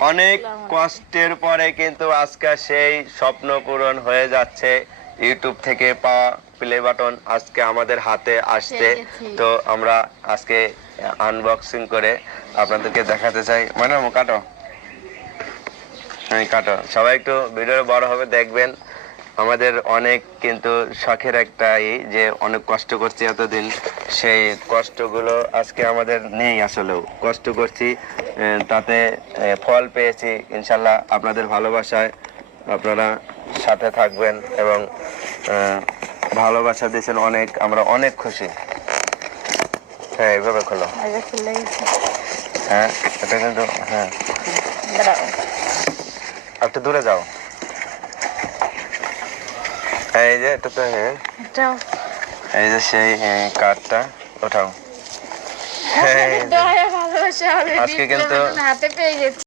অনেক কষ্টের পরে কিন্তু আজকে সেই স্বপ্ন পূরণ হয়ে যাচ্ছে। ইউটিউব থেকে পাওয়া প্লে বাটন আজকে আমাদের হাতে আসছে। তো আমরা আজকে আনবক্সিং করে আপনাদেরকে দেখাতে চাই। মানে কাটো, কাটো, সবাই একটু ভিডিও বড় হবে দেখবেন। আমাদের অনেক কিন্তু শখের একটা যে অনেক কষ্ট করছি এতদিন, সেই কষ্টগুলো আজকে আমাদের নেই। আসলেও কষ্ট করছি, তাতে ফল পেয়েছি ইনশাল্লাহ। আপনাদের ভালোবাসায় আপনারা সাথে থাকবেন এবং ভালোবাসা দিয়েছেন অনেক, আমরা অনেক খুশি। হ্যাঁ, এইভাবে খোলো। হ্যাঁ, এটা কিন্তু হ্যাঁ, একটু দূরে যাও। এই যে এটা তো এই যে সেই কার্ডটা ওঠাও। আজকে কিন্তু